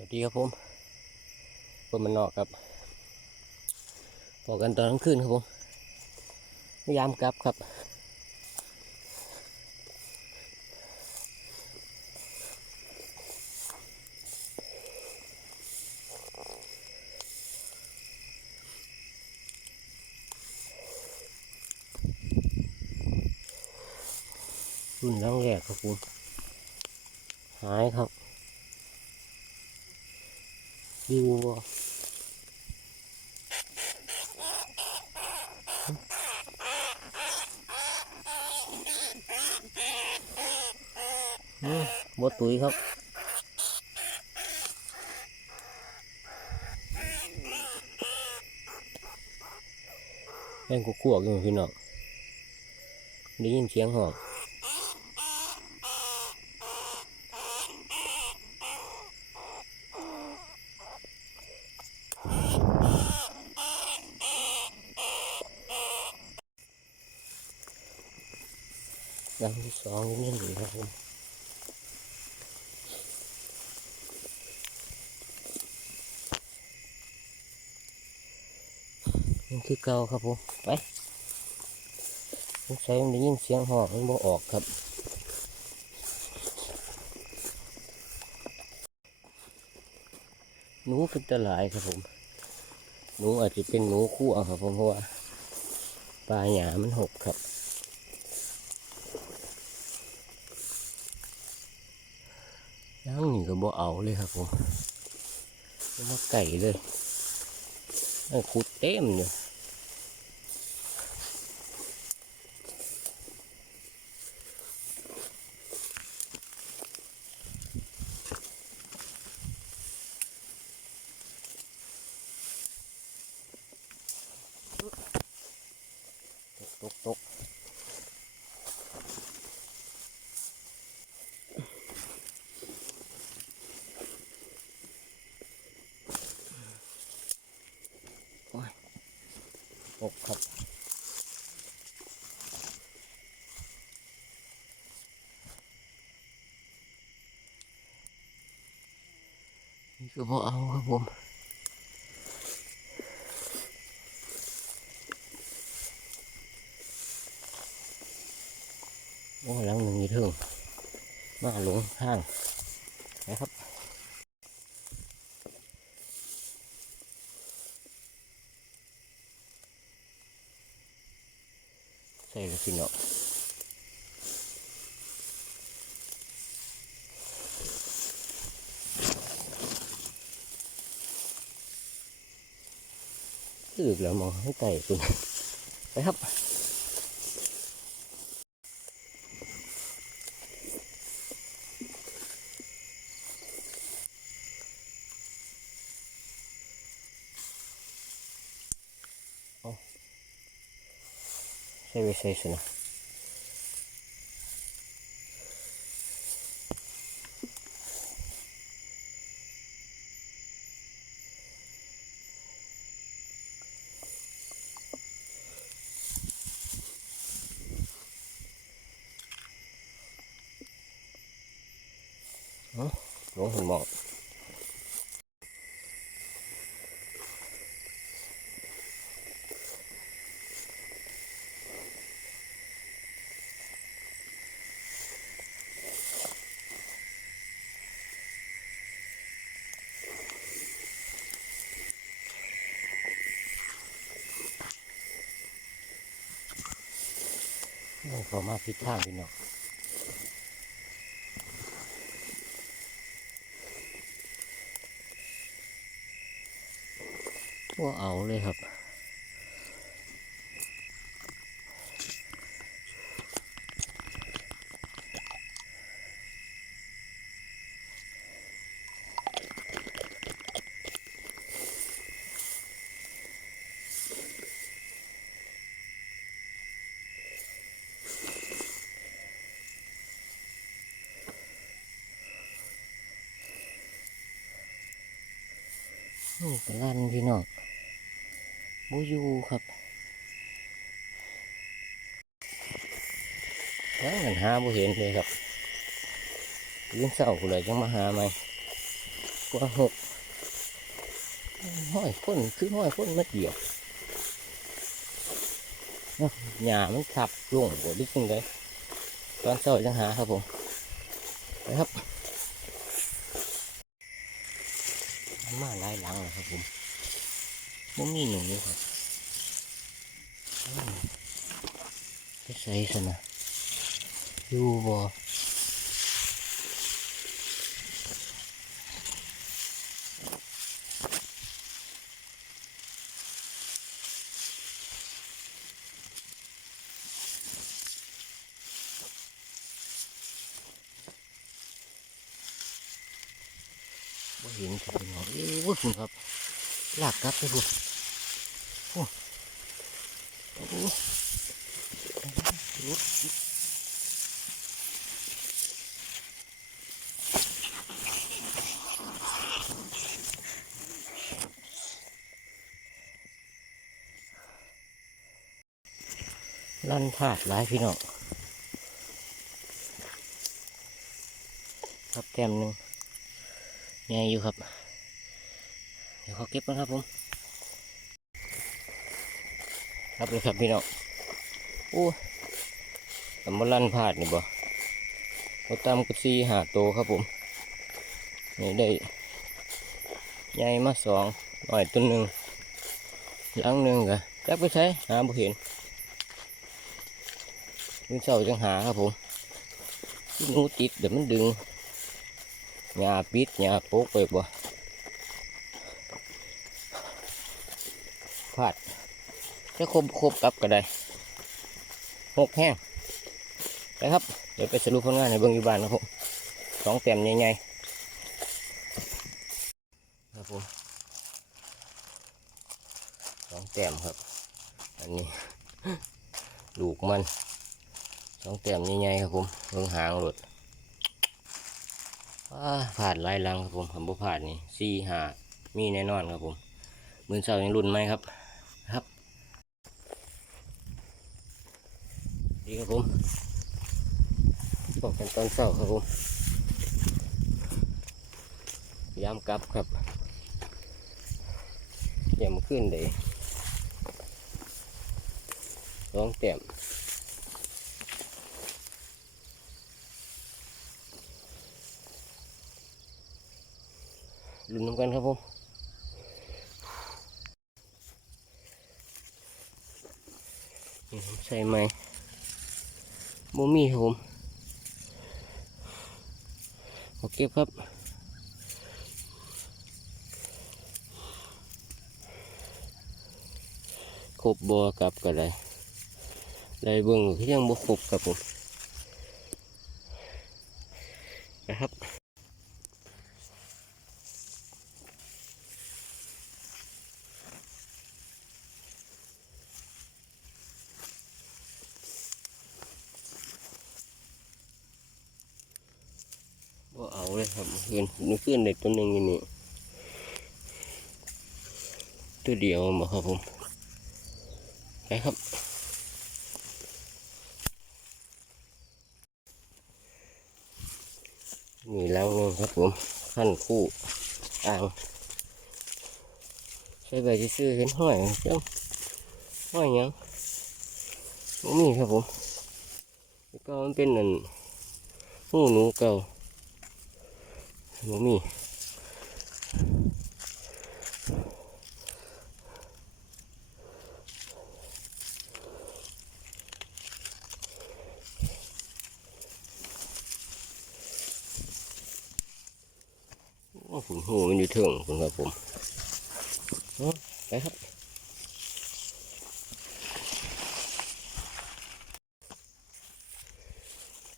สวัสดีครับผมผมมันนอกครับบอกันตอนกลางคืนครับผมพยายามกลับครับรุ่นแรกแรกครับผมหายครับ ดิวบ่อืมบดตุยครับแม่งกุกขวกอยู่พี่น้องได้ยินเสียงหอก ดัง ที่สองนี่นี่ครับผมนี่คือเก่าครับผม ไปสงสัยมันได้ยินเสียงหอกมันบ่ออกครับหนูเป็นตลายครับผม หนูอาจจะเป็นหนูคู่เอาครับผมเพราะว่าปลาหยามันหกครับ ยังนี่ก็ บ่เอาเลยครับผมมาไก่เลยนั่นขุดเต็มอยู่ นี่ก็บ่เอาครับผมโอ้หลังหนึ่งนี่ถึงมาหลงห้างนะครับใส่แล้วพี่เนาะ ตึกแล้วมองให้ไก่คุณไปครับใช่ไปใช่สินะ เอาลงหันหมอกเขามาพิดทางพี่น้อง ว่าเอาเลยครับนี่กลั่นพี่น้อง โบอยูครับแล้วมันหาโบเห็นเลยครับยืนเศร้าเลยจังมาหาไหมกว่าหกห้อยพ่นคือห้อยพ่นมาเดียวนาะหญ้ามันขับลงบ่ดึกจังเลยตอนเช้าจังหาครับผมครับมาหลายหลังแล้วครับผม บ่มีหนูครับอ้าวไปใส่ซะนะอยู่บ่บ่เห็นครับพี่น้องเอ้ยคุณครับลากกลับไปบุโอ้โอ้โหลั่นพลาดหลายพี่น้องครับแต้มหนึ่งใหญ่อยู่ครับ เดี๋ยวเขาเก็บกันครับผมรับเลยครับพี่น้องโอ้ ตำบลลั่นพลาดนี่บ่เราตำกับซีหาโตครับผมนี่ได้ใหญ่มาสองหน่อยตัวหนึ่งหลังหนึ่งกะจับไปใช้หาบ่เห็นมือเสาจังหาครับผมหนูติดเดี๋ยวมันดึงหญ้าปิดหญ้าปกไปบ่พลาดจะครบครบกับก็ได้หกแห้ง ไปครับ เดี๋ยวไปสรุปผลงานในเบื้องอยู่บ้านครับผมสองแต้มใหญ่ๆครับผมสองแต้มครับ อันนี้ลูกมันสองแต้มใหญ่ๆครับผมเบื้องหางหลุดผ่านลายลังครับผมผมบ่ผ่านนี่สี่หามีแน่นอนครับผมมือเสายังรุ่นไหมครับครับ ดีครับผม กันตอนเช้าครับผมยามกลับครับย่ามขึ้นเลยร้องแต้มลุ้นน้ำกันครับผมใส่ไหมโมมี่ครับผม โอเคครับครบบัวกลับก็ได้ได้เบิ่งที่ยังบ่ครบครับผมนะครับ ว่าเอาเลย ครับเพื่อนนึกขึ้นเด็กตัวหนึ่งอยู่นี่ตัวเดียวมาครับผมไปครับนี่แล้วนึงครับผมขั้นคู่อ่างใช้ใบที่ซื้อเห็นห้อยเจ้าห้อยยังบ่มีครับผมแล้วก็มันเป็นอันหูหนูเก่า บ่มีโอ้ผมหูมันอยู่เถิงคุณครับผมไปครับ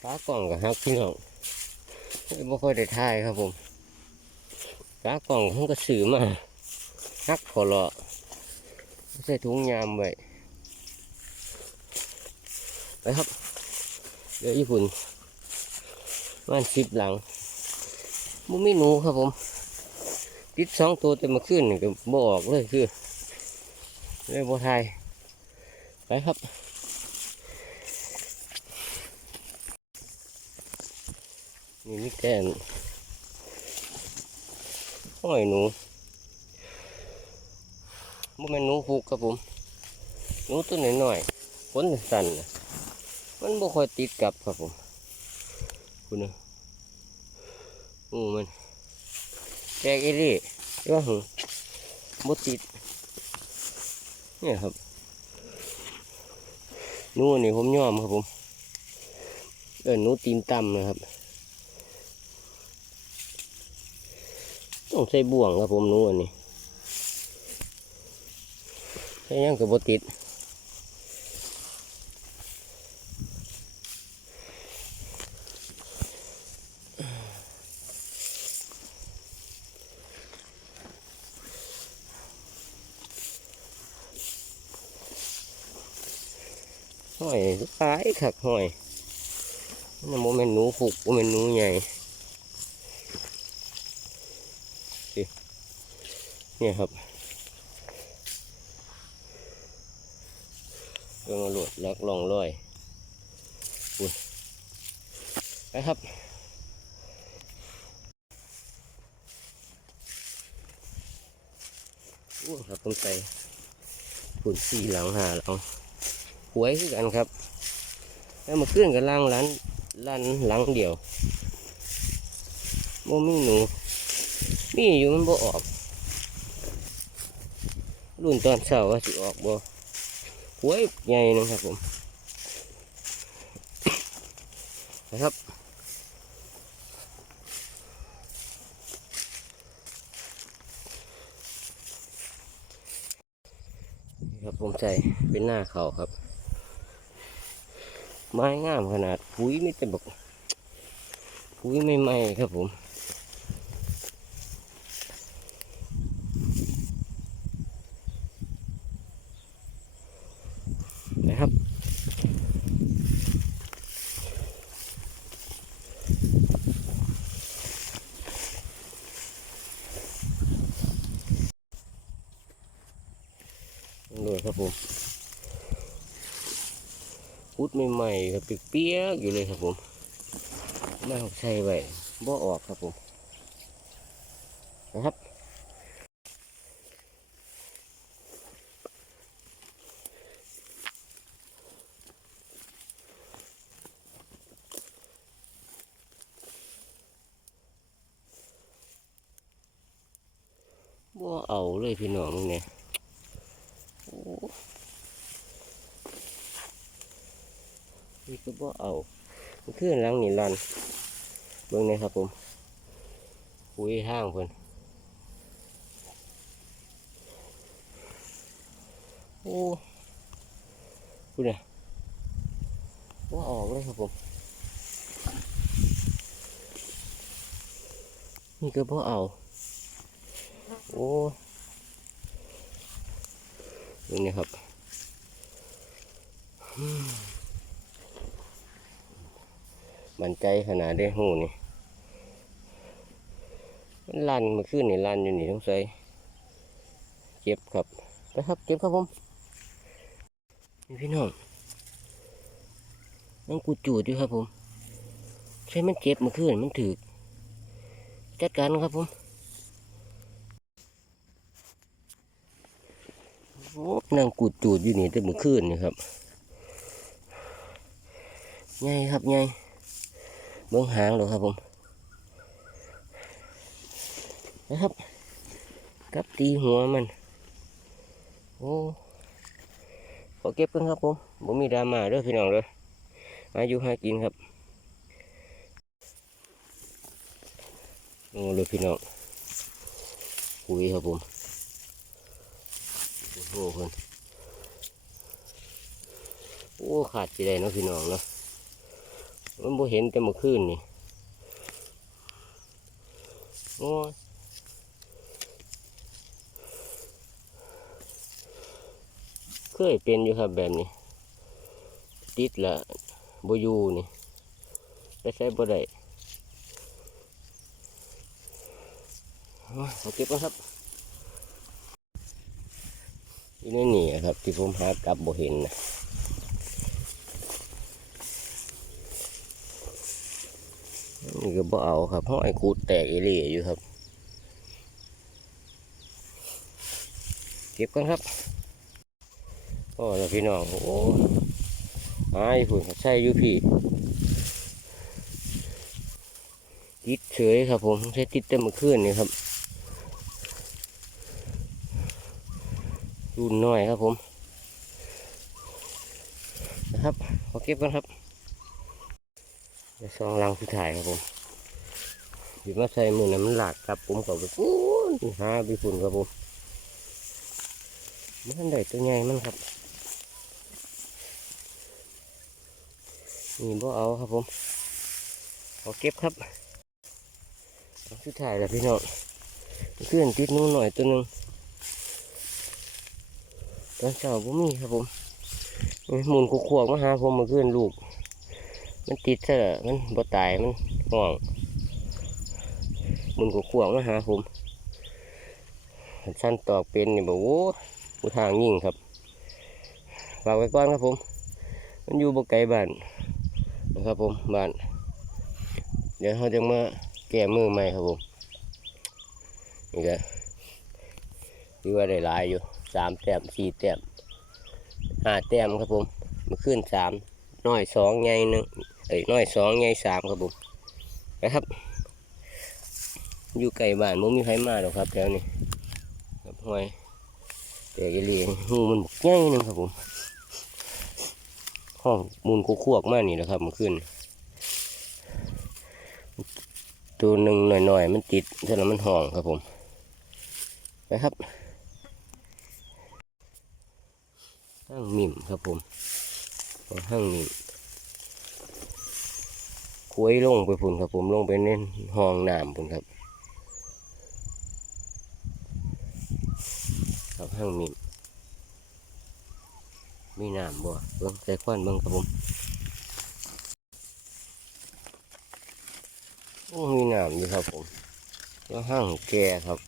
ฟ้ากล่องกับฮักพี่น้อง ไม่ค่อยได้ถ่ายครับผมกากล่องเขาก็ซื้อมาฮักขอละใส่ถุงยามไว้ไปครับเดี๋ยวญี่ปุ่นมันสิบหลังมุไม่หนูครับผมติดสองตัวแต่มาขึ้นก็บออกเลยคือเลยบอไทยไปครับ นี่มีแกนห้อยหนูบ่แม่นหนูพุกครับผมหนูตัวหน้อยๆขนสั้นนะมันบ่ค่อยติดกับครับผมคุณนะอู้มันแจกอีหลี่ว่าหึบ่ติดเนี่ยครับหนูอันนี่ผมยอมครับผมเออหนูตีนต่ำนะครับ ต้องใส่บ่วงครับผมนูอันนี้ใส่ยังกับบติดหอยขายขักหอยนี่นโมเมนหนูผูกโมเมนหนูใหญ่ เนี่ยครับเรื่องหลวดลักลองลอยอุ้ยไปครับอู้ครับผมใส่ฝุ่นสี่หลังหาหลังหวยคือกันครับ แล้วมาขึ้นกับล่างร้านร้านหลังเดียวโมมีหนู มีอยู่มันบ่ออก รุ่นตอนเช้าว่าสิออกบ่หวยใหญ่นึงครับผมนะครับครับผมใส่เป็นหน้าเขาครับ ไม้งามขนาด ปุ๋ยไม่แต่บอก ปุ๋ยไม่ไหมครับผม นะครับดูครับผมพุดใหม่ๆครับเปียกอยู่เลยครับผมม่าใส่ไว้บ่ออกครับผมนะครับบ่เอาเลยพี่น้องมึงเนี่ยโอ้ นี่ก็บ่เอาขึ้นลังนี่ลันเบิ่งนี่ยครับผมคุยทางเพิ่นโอ้คุณเนี่ยบ่ออกเลยครับผมนี่ก็บ่เอาโอ้ดูนี่ครับ มันใจขนาดได้หูนี่มันลันมาขึ้นนี่ลันอยู่นี่ต้องใส่เจ็บครับไปครับเจ็บครับผมนี่พี่น้องนั่งกูจูดอยู่ครับผม ใช่มันเจ็บมาขึ้นมันถือจัดการครับผมโอ้นั่งกูดจูดอยู่นี่แต่มื่อคืนนี่ครับใหญ่ครับใหญ่ เบื้องหางเหรอครับผมนะครับกับตีหัวมัน โอ้ขอเก็บกันครับผมผมมีดราม่าเด้วยพี่น้องเลยอายุหากินครับโอ้เลยพี่น้องคุยครับผมโอ้โหเพิ่นโอ้ขาดจีได้เนาะพี่น้องเนาะ มันบ่เห็นแต่เมื่อคืนนี่โอ้ยเคยเป็นอยู่ครับแบบนี้ ติดละบอยู่นี่ไปใช้บ่ได้เอาเอาเก็บมาครับอยู่ในนี่ครับ ที่ผมหากลับบ่เห็นนะ นี่ก็บ่เอาครับห้อยกูดแตกเอเลี่ยอยู่ครับ เก็บกันครับโอ้แล้วพี่น้องโอ้หายฝุ่นใช่อยูพี่ติดเฉยครับผมใช้ติดเต็มเมื่อคืนนี่ครับรุ่นน้อยครับผมนะครับขอเก็บกันครับ เดี๋ยวซองลังผู้ถ่ายครับผมหยิบมาใส่มือนั้นมันหลากครับผมก็ไปปูนหาไปฝุ่นครับผมมันได้ตัวใหญ่มันครับนี่บ่เอาครับผมขอเก็บครับเอาสุดท้ายแล้วพี่น้องเพื่อนติดนู้นหน่อยตัวหนึ่งตอนเช้าบ่มีครับผมหมุนขวกมาหาผมมาเพื่อนลูก มันติดซะแล้วมันบ่ตายมันห่วงมุนกุกขวกมาหาผมสั้นตอกเป็นนี่บอกโอ้ผู้ทางยิ่งครับฝากไว้ก่อนครับผม มันอยู่บ่ไกลบ้านนะครับผมบ้าน เดี๋ยวเขาจะมาแก้มือใหม่ครับผมนี่ก็ถือว่าได้หลายอยู่สามแต้มสี่แต้มห้าแต้มครับผมมาขึ้นสามน้อยสองใหญ่หนึ่ง เอ้ยน้อยสองใหญ่สามครับผมนะครับ อยู่ไกลบ้านมันมีใครมาหรอกครับแถวนี้ครับห้อยแต่ยเลียงหูมันบกใหญ่นึงครับผมห้องมูลคุกวกมากนี่แหละครับมันขึ้น ตัวหนึ่งหน่อยๆมันติดเสร็จแล้วมันห่องครับผมไปครับห้างมิมครับผมห้างมิม คุยลงไปพุ่นครับผมลงไปในห้องน้ำพุ่นครับครับห้างมิมมีน้ำบ่เบิ่งใส่ควันเบิ่งครับผมโอ้มีน้ำอยู่ครับผมแล้วห้างแก่ครับ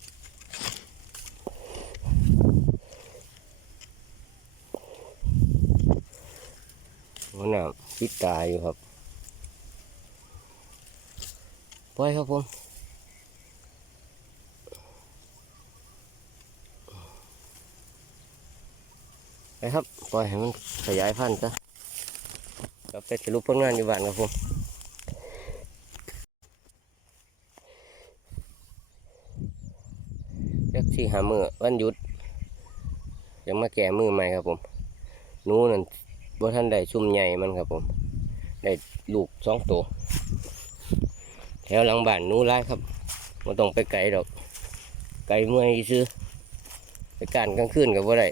หัวน้ำปิตาอยู่ครับ ปล่อยครับผมไปครับปล่อยให้มันขยายพันธุ์ซะกลับไปสรุปผลงานอยู่บ้านครับผมยักที่หามือวันหยุดยังมาแก่มือใหม่ครับผมนู้นั่นบ่ท่านได้ชุ่มใหญ่มันครับผม ได้ลูกสองตัว แถวหลังบ้านนูร้ายครับไม่ต้องไปไกลดอก ไกลเมื่อยซื้อไปการกลางคืนกับว่าได้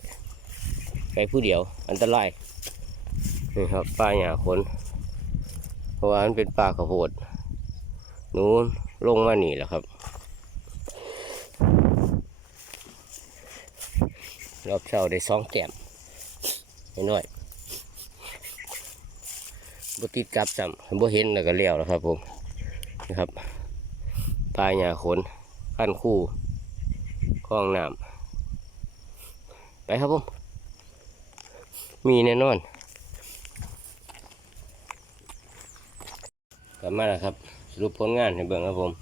ไปผู้เดียว อันตรายนี่ครับป่าหญ้าคนเพราะว่ามันเป็นป่าข้าวโพดนู้นลงมานี่แหละครับรอบเช้าได้สองแก้มน้อยบ่ติดกับจำบ่เห็นแล้วก็เลี้ยวแล้วครับผม นะครับป่าหญ้าขนขั้นคู่คลองน้ำไปครับผมมีแน่นอนกลับมาแล้วครับ สรุปผลงานให้เบิ่งครับผม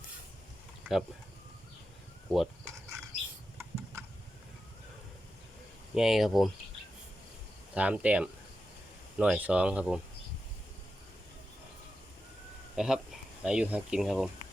ครับปวดใหญ่ครับผมสามแต้มหน่อยสองครับผมไปครับ หาอยู่หากินครับผม